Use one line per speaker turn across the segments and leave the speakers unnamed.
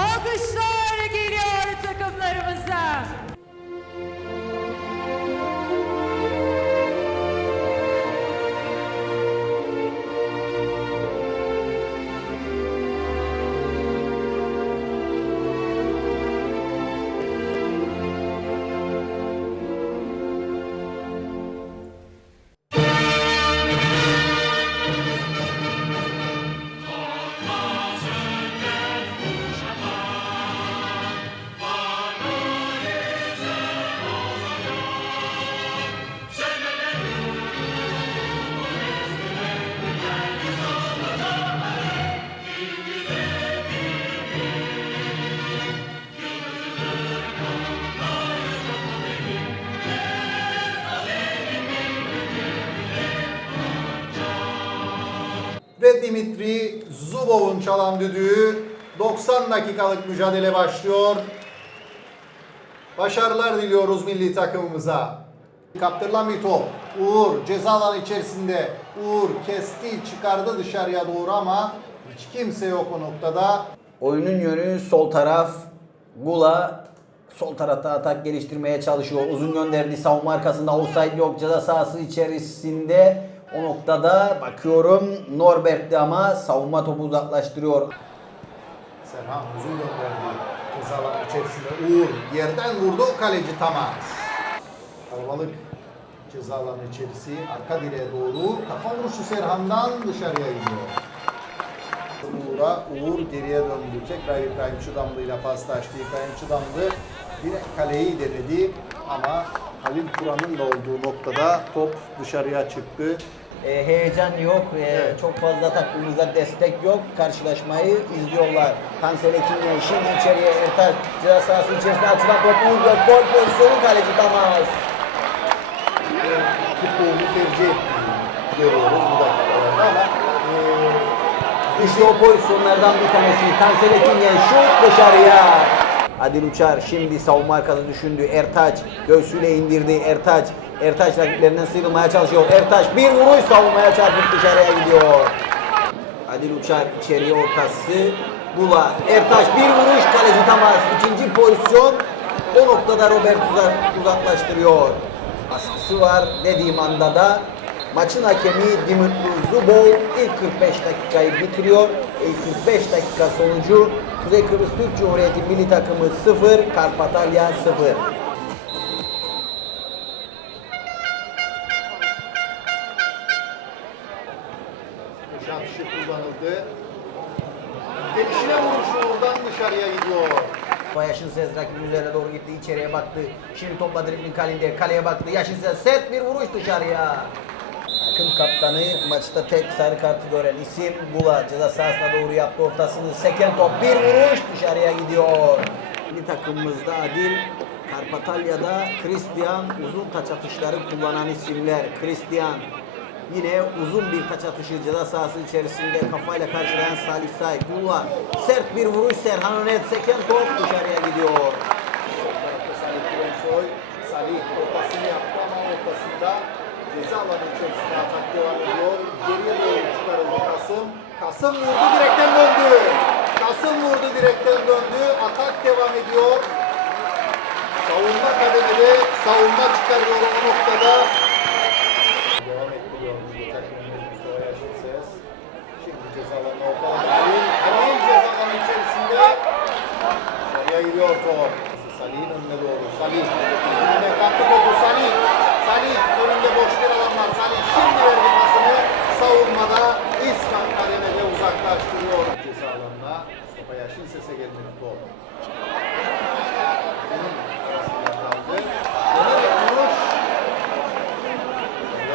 Auguston!
Ve Dimitri Zubov'un çalan düdüğü 90 dakikalık mücadele başlıyor. Başarılar diliyoruz milli takımımıza. Kaptırılan bir top. Uğur ceza alanı içerisinde. Uğur kesti çıkardı dışarıya doğru ama hiç kimse yok o noktada.
Oyunun yönü sol taraf. Gula sol tarafta atak geliştirmeye çalışıyor. Uzun gönderdi savunma arkasında offside yok. Ceza sahası içerisinde o noktada bakıyorum Norbert'ti ama savunma topu uzaklaştırıyor.
Serhan uzun gönderdi. Ceza içerisinde Uğur yerden vurdu kaleci Tamaz. Kalabalık ceza alanı içerisi arka direğe doğru kafa vuruşu Serhan'dan dışarıya gidiyor. Uğur'a Uğur geriye döndü. Tekrar İbrahim Çıdamlı ile paslaştı. İbrahim Çıdamlı direkt kaleyi denedi ama Halil Turan'ın da olduğu noktada top dışarıya çıktı.
E, heyecan yok. E,
Evet.
Çok fazla takımımızda destek yok. Karşılaşmayı izliyorlar. Tansel Ekin'le şimdi içeriye Ertaş ceza sahası içerisinde açılan top Uğur Gök gol pozisyonu kaleci Tamaz.
Futbolunu tercih görüyoruz bu dakikalarda ama eee
İşte o pozisyonlardan bir tanesi. Tansel Ekin'le şut dışarıya. Adil Uçar şimdi savunma arkası düşündü. Ertaç göğsüyle indirdi. Ertaç Ertaç rakiplerinden sıyrılmaya çalışıyor. Ertaç bir vuruş savunmaya çarpıp dışarıya gidiyor. Adil Uçar içeriye ortası. Bula. Ertaş bir vuruş kaleci Tamaz. İkinci pozisyon. O noktada Robert uzak, uzaklaştırıyor. Baskısı var dediğim anda da maçın hakemi Dimitri Zubov ilk 45 dakikayı bitiriyor. İlk 45 dakika sonucu Kuzey Kıbrıs Türk Cumhuriyeti milli takımı 0, Karpatalya 0.
köşe atışı kullanıldı. Gelişine vuruşu oradan dışarıya gidiyor.
Yaşın Sez rakibin üzerine doğru gitti, içeriye baktı. Şimdi topla dribbling halinde, kaleye baktı. Yaşın Sez sert bir vuruş dışarıya. Takım kaptanı maçta tek sarı kartı gören isim Bula ceza sahasına doğru yaptı ortasını. Seken top bir vuruş dışarıya gidiyor. Bir takımımızda Adil, Karpatalya'da Christian uzun taç atışları kullanan isimler. Christian Yine uzun bir taç atışı ceza sahası içerisinde kafayla karşılayan Salih Say. Bula sert bir vuruş Serhan Önet seken top dışarıya gidiyor.
Salih ortasını yaptı ama ortasında ceza alanı içerisinde atak devam ediyor. Geriye doğru çıkarıldı Kasım. Kasım vurdu direkten döndü. Kasım vurdu direkten döndü. Atak devam ediyor. Savunma kademede savunma çıkarıyor o noktada. Devam ettiriyor milli takımımız Mustafa Yaşın Ses. Şimdi ceza alanı ortalama. Halil, Halil ceza alanı içerisinde. Dışarıya giriyor top. Salih'in önüne doğru. Salih. Önüne kaptı topu Salih. Salih önünde boş bir alan var. Salih şimdi verdi pasını. Savunmada İslam kademede uzaklaştırıyor. Ceza alanına Mustafa Sese gelmedi top.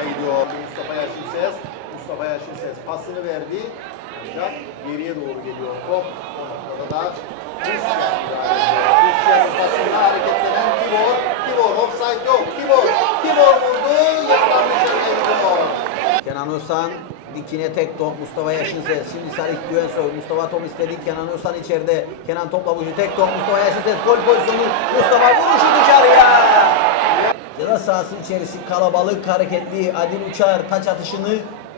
Gidiyor Mustafa Yaşın Ses. Mustafa Yaşın Ses pasını verdi. Geriye doğru geliyor top. O noktada da Hristiyan Hristiyan'ın pasında hareketlenen Tibor. Tibor offside yok. Tibor. Tibor vurdu. Yandan dışarıya gidiyor.
Kenan Özhan dikine tek top Mustafa Yaşınses. Şimdi Salih Güvensoy. Mustafa top istedi. Kenan Özhan içeride. Kenan topla vuruşu tek top Mustafa Yaşınses. Gol pozisyonu. Mustafa vuruşu dışarıya. Ceza sahası içerisi kalabalık, hareketli. Adil Uçar taç atışını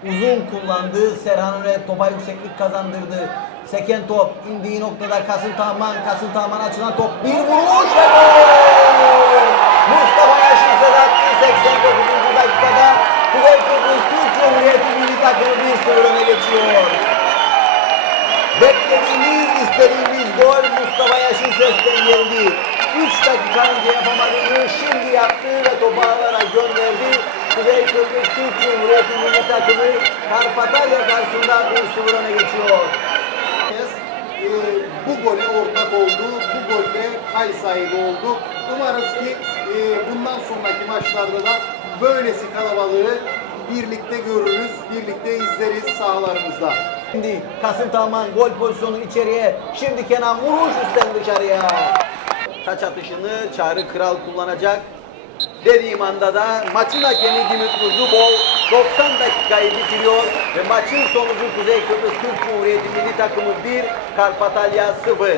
uzun kullandı. Serhan Öne topa yükseklik kazandırdı. Seken top indiği noktada Kasım Tahman, Kasım Tahman açılan top bir vuruş ve gol! Mustafa Yaşın Sedat'ın 89. dakikada Kuzey Kıbrıs Türk Cumhuriyeti milli takımı 1-0 öne geçiyor. Beklediğimiz, istediğimiz gol Mustafa Yaşın sesten geldi. 3 dakika önce yapamadığını şimdi yaptı ve topu ağlara gönderdi. Kuzey Kıbrıs Türk Cumhuriyeti milli takımı Karpatalya karşısında 1-0 öne geçiyor.
E, bu gole ortak oldu. Bu golle pay sahibi oldu. Umarız ki e, bundan sonraki maçlarda da böylesi kalabalığı birlikte görürüz, birlikte izleriz sahalarımızda.
Şimdi Kasım Tahman gol pozisyonu içeriye. Şimdi Kenan vuruş üstten dışarıya. Taç atışını Çağrı Kral kullanacak. Dediğim anda da maçın hakemi Dimitri Zubov 90 dakikayı bitiriyor ve maçın sonucu Kuzey Kıbrıs Türk Cumhuriyeti milli takımı 1, Karpatalya 0.